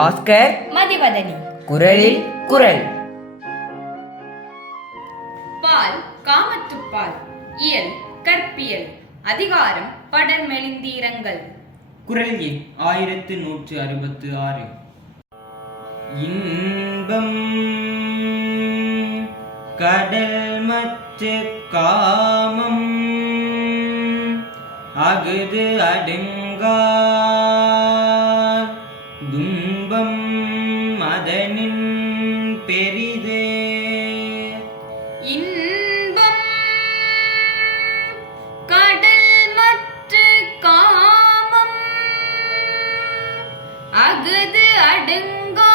பாஸ்கர். மதிவதனி. குரலில் குரல். பால் காமத்துப்பால் இயல் கற்பியல். அதிகாரம் படர்மெலிந்தீரங்கள் குரல் எண் ஆயிரத்து நூற்று அறுபத்து ஆறு இன்பம் கடல் மற்ற காமம் அகுது அடுங்கா அதனின் பெரிதே. இன்பம் கடல் மற்ற காமம் அகது அடுங்கால்.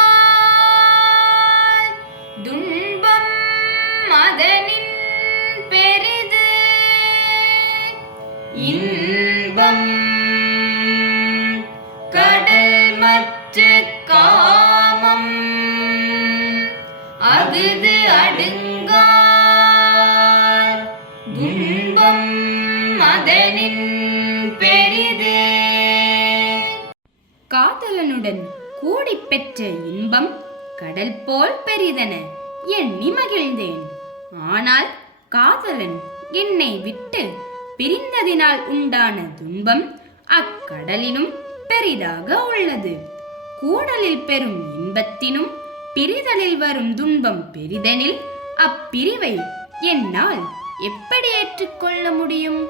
துன்பம் அதனின் பெரிதே. இன்பம் அகுது அடுங்கால். துன்பம் மதனின் பெரிதே. காதலனுடன் கூடி பெற்ற இன்பம் கடல் போல் பெரிதென எண்ணி மகிழ்ந்தேன். ஆனால் காதலன் என்னை விட்டு பிரிந்ததினால் உண்டான துன்பம் அக்கடலினும் பெரிதாக உள்ளது. கூடலில் பெறும் இன்பத்தினும் பிரிதலில் வரும் துன்பம் பெரிதெனில் அப்பிரிவை என்னால் எப்படி ஏற்றுக்கொள்ள முடியும்?